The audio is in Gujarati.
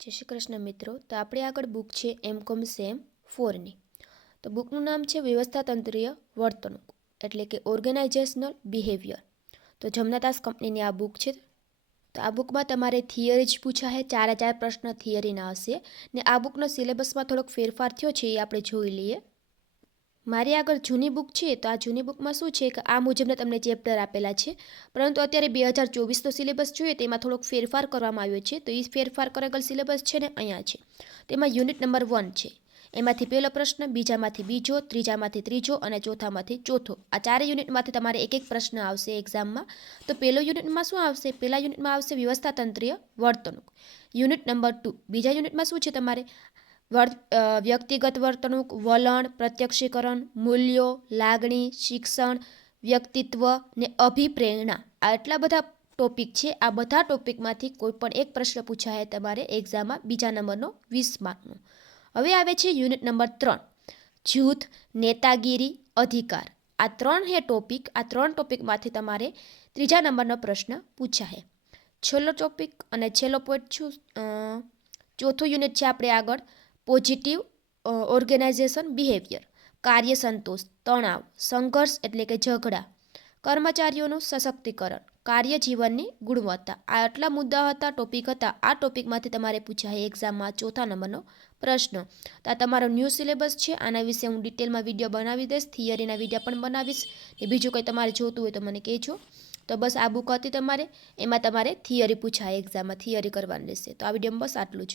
જય શ્રી કૃષ્ણ મિત્રો. તો આપણે આગળ બુક છે એમકોમ સેમ 4ની. તો બુકનું નામ છે વ્યવસ્થાતંત્રીય વર્તણૂક એટલે કે ઓર્ગેનાઇઝેશનલ બિહેવિયર. તો જમનાદાસ કંપનીની આ બુક છે. તો આ બુકમાં તમારે થિયરી જ પૂછાશે, 4 પ્રશ્ન થિયરીના હશે ને આ બુકનો સિલેબસમાં થોડોક ફેરફાર થયો છે એ આપણે જોઈ લઈએ. મારી આગળ જૂની બુક છે તો આ જૂની બુકમાં શું છે કે આ મુજબના તમને ચેપ્ટર આપેલા છે, પરંતુ અત્યારે 2024નો સિલેબસ જોઈએ તેમાં થોડોક ફેરફાર કરવામાં આવ્યો છે. તો એ ફેરફાર કરેલ સિલેબસ છે ને અહીંયા છે. તેમાં યુનિટ નંબર 1 છે, એમાંથી પહેલો પ્રશ્ન, બીજામાંથી બીજો, ત્રીજામાંથી ત્રીજો અને ચોથામાંથી ચોથો. આ 4 યુનિટમાંથી તમારે એક પ્રશ્ન આવશે એક્ઝામમાં. તો પહેલો યુનિટમાં શું આવશે? પહેલા યુનિટમાં આવશે વ્યવસ્થાતંત્રીય વર્તણૂક. યુનિટ નંબર 2 બીજા યુનિટમાં શું છે તમારે? વ્યક્તિગત વર્તણૂક, વલણ, પ્રત્યક્ષીકરણ, મૂલ્યો, લાગણી, શિક્ષણ, વ્યક્તિત્વ ને અભિપ્રેરણા. આ એટલા બધા ટોપિક છે. આ બધા ટોપિકમાંથી કોઈ પણ એક પ્રશ્ન પૂછાય તમારે એક્ઝામમાં, બીજા નંબરનો 20 માર્કનો. હવે આવે છે યુનિટ નંબર 3, જૂથ, નેતાગીરી, અધિકાર. આ 3 હે ટોપિક. આ 3 ટોપિકમાંથી તમારે ત્રીજા નંબરનો પ્રશ્ન પૂછાય. છેલ્લો ટોપિક અને છેલ્લો પોઈન્ટ શું? ચોથું યુનિટ છે આપણે આગળ પોઝિટિવ ઓર્ગેનાઇઝેશન બિહેવિયર. કાર્ય સંતોષ, તણાવ, સંઘર્ષ એટલે કે ઝઘડા, કર્મચારીઓનું સશક્તિકરણ, કાર્ય જીવનની ગુણવત્તા. આ આટલા મુદ્દા હતા, ટોપિક હતા. આ ટોપિકમાંથી તમારે પૂછાય એક્ઝામમાં ચોથા નંબરનો પ્રશ્ન. તો આ તમારો ન્યૂ સિલેબસ છે. આના વિશે હું ડિટેલમાં વિડીયો બનાવી દઈશ, થિયરીના વિડીયો પણ બનાવીશ. ને બીજું કંઈ તમારે જોતું હોય તો મને કહેજો. તો બસ આ બુક હતી તમારે, એમાં તમારે થિયરી પૂછાય એક્ઝામમાં, થિયરી કરવાની રહેશે. તો આ વિડીયોમાં બસ આટલું જ.